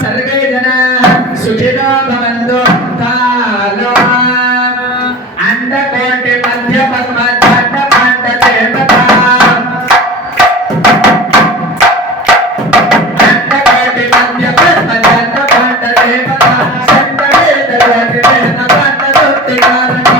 सर्वे जनाः सुखिनो भवन्तु कालो अंडकोटि मध्य पद्मदण्ड पाण्डदेवता अंडकोटि मध्य पद्मदण्ड पाण्डदेवता संतवेदकोटि वेद पाण्डदोत्तिकारणा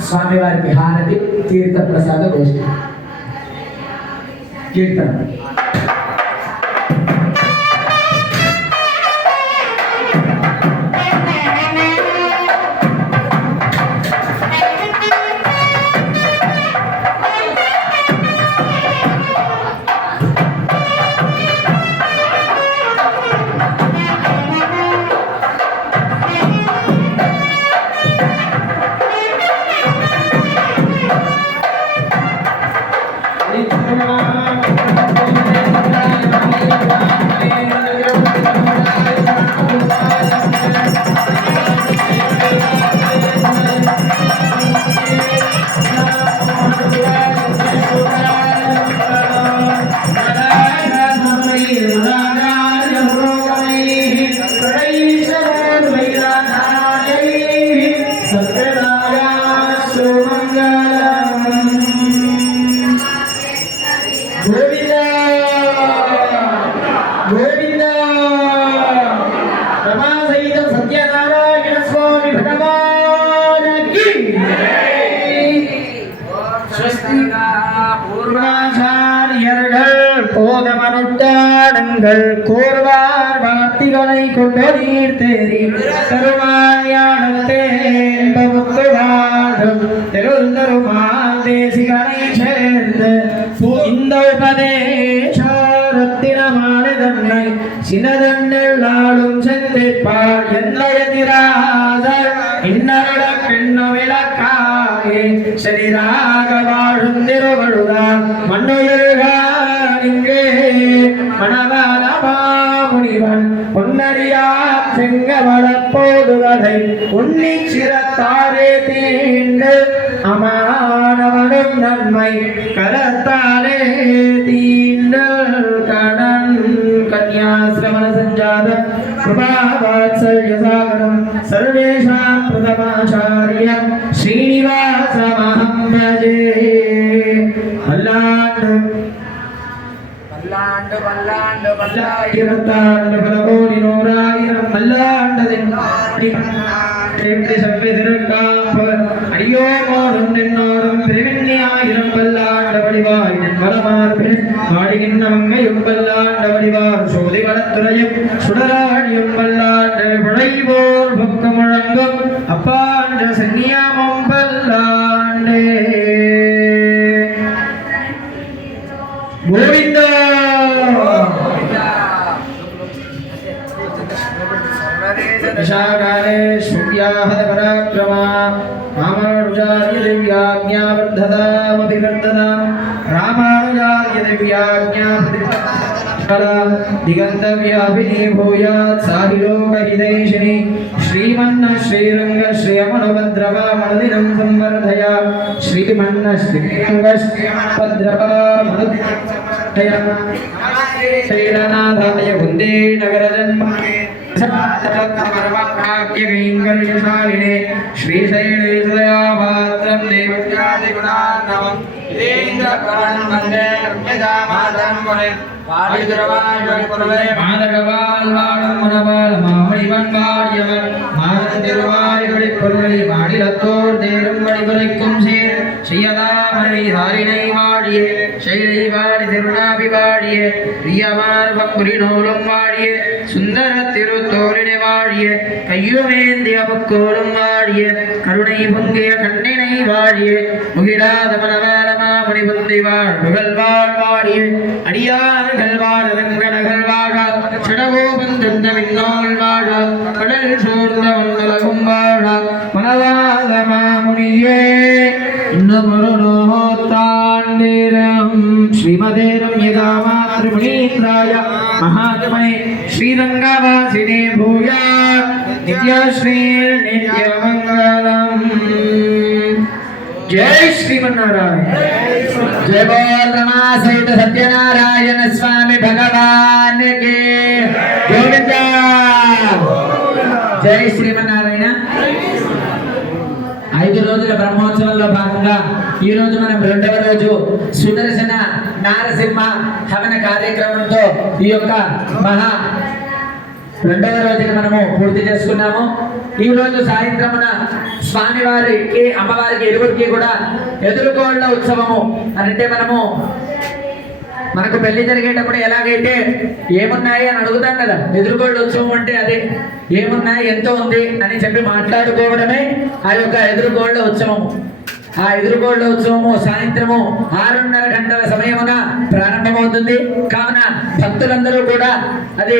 स्वामी वारी हारति तीर्थ प्रसाद गोष्ठी कीर्तन கோர்வார் வார்த்திகளை கொண்டு நீர் தேறி கருமாயானத்தேன்பமுத்துவாடும் தெருந்தருமால் தேசிகனை சேர்ந்து இந்த உபதேசரத்தினமான தன்னை சினதன்னெல்லாடும் செந்திப்பார் என்னையதிராத இன்னருட பெண்ணு விளக்காயே சரிராக வாழும் திருவழுதான் மண்ணுயிர்கானிங்கே மணவாளமாமுனிவன் பொன்னடியா செங்கவளப்போதுவதை உன்னி சிரத்தாரே தீண்டு அமானவனும் நன்மை கரத்தாலே தீண்டு கடன் கன்யாசிரமண சஞ்சாத கிருபாவாத்சல்யசாகரம் சர்வேஷாம் பிரதமாச்சாரியம் ஸ்ரீனிவாசமஹம் பஜே. வல்லாண்டு வல்லாண்டு வல்லாயிரத்தாண்டு பல கோடி நூறாயிரம் வல்லாண்டதின் ஐயோ மோடும் நின்னோடும் பிரிவின்னி ஆயிரம் வல்லாண்ட வடிவாய் வரமார்பின் ஆடுகின்ற மங்கையும் வல்லாண்ட வடிவார் சோதி வளத்துறையும் சுடராடியும் வல்லாண்டு விளைவோர் பக்க முழங்கும் அப்பாண்ட சன்னியாமம் வல்லாண்டே. கோவிந்தா दशाकाले श्रुत्याहतपराक्रमा रामानुजार्य दिव्याज्ञावर्धतामपि वर्धतां रामानुजार्य दिव्याज्ञाप्रतिफला दिगन्तव्यापिनी भूयात् साहिलोकहितैषिणी श्रीमन्न श्रीरङ्ग श्रियमनुभद्रवामणदिनं संवर्धया श्रीमन्न श्रीरङ्ग श्रियमनुभद्रवामणदिनं शैलनाथाय वन्दे नगरजन्म परमभाग्यकैङ्कर्यशालिने श्रीशैलेशदयापात्रं देवत्यादिगुणार्णवं इन्द्रकरणं वन्दे रम्यजामातरं मुने மாதகவாழ்வாழும் மனவாள் மாமணிவன் வாழியவன் மாதன் திருவாய்களை பொருளை மாநிலத்தோர் தேரும் வழிபுரைக்கும் சேர் செய்யதாமரை தாரிணை வாழியே செயலை வாழி திருநாபி வாழியே பிரியமார் பங்குரி நூலும் வாழியே சுந்தர திருத்தோரினை வாழிய கையுமேந்திய முக்கோலும் வாழிய கருணை பொங்கிய கண்ணினை வாழிய முகிலாத மனவாளமா மணிபந்தி வாழ் புகழ்வாழ் வாழிய அடியார்கள் வாழ வெங்கடகள் வாழ சடகோபன் தந்த விண்ணோல் வாழ கடல் சூழ்ந்த மண்டலகும் வாழ மனவாள மாமுனியே இன்னும் ஒரு நோத்தாண்டிரம் ஸ்ரீமதேரம் யதா மாத்ருமுனீந்திராய மகாத்மனே श्रीरंगावासिने भूया नित्यश्री नित्यमंगलम्। जय श्रीमन्नारायण। जय बोल रमा सहित सत्यनारायण स्वामी भगवान के गोविंद। जय श्रीमन्नारायण। 5 రోజుల బ్రహ్మోత్సవంలో భాగంగా ఈ రోజు మనం 2వ రోజు సుదర్శన నారసింహ హవన కార్యక్రమంతో ఈ యొక్క మహా 2వ రోజుని మనము పూర్తి చేసుకున్నాము. ఈ రోజు సాయంత్రమున స్వామివారికి అమ్మవారికి ఇరువురికి కూడా ఎదురుకోళ్ల ఉత్సవము అంటే మనకు పెళ్లి జరిగేటప్పుడు ఎలాగైతే ఏమున్నాయి అని అడుగుతాం కదా, ఎదురుకోళ్ళ ఉత్సవం అంటే అదే. ఏమున్నాయి, ఎంత ఉంది అని చెప్పి మాట్లాడుకోవడమే ఆ యొక్క ఎదురుకోళ్ళ ఉత్సవము. ఆ ఎదురుకోళ్ళ ఉత్సవము సాయంత్రము 6:30 గంటల సమయమున ప్రారంభమవుతుంది. కావున భక్తులందరూ కూడా అది